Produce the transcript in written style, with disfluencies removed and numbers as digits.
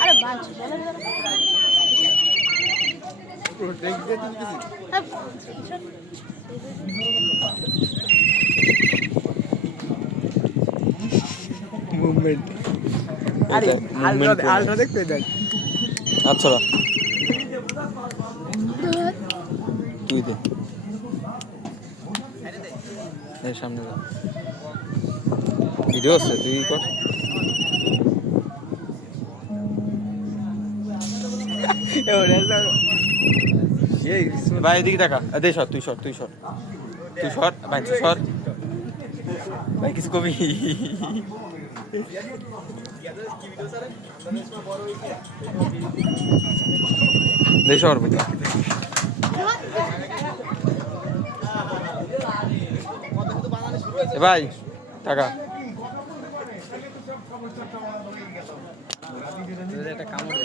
আরে বাঁচ মুভমেন্ট আরে আলট্রা দেখতে দেখ। আচ্ছা তুই দে এর সামনে যা ভিডিও আছে তুই কর ভাই এদিকে দেখা দে সর তুই সর ভাই সর ভাই কিছু কবি দে সর ভাই টাকা একটা কামড়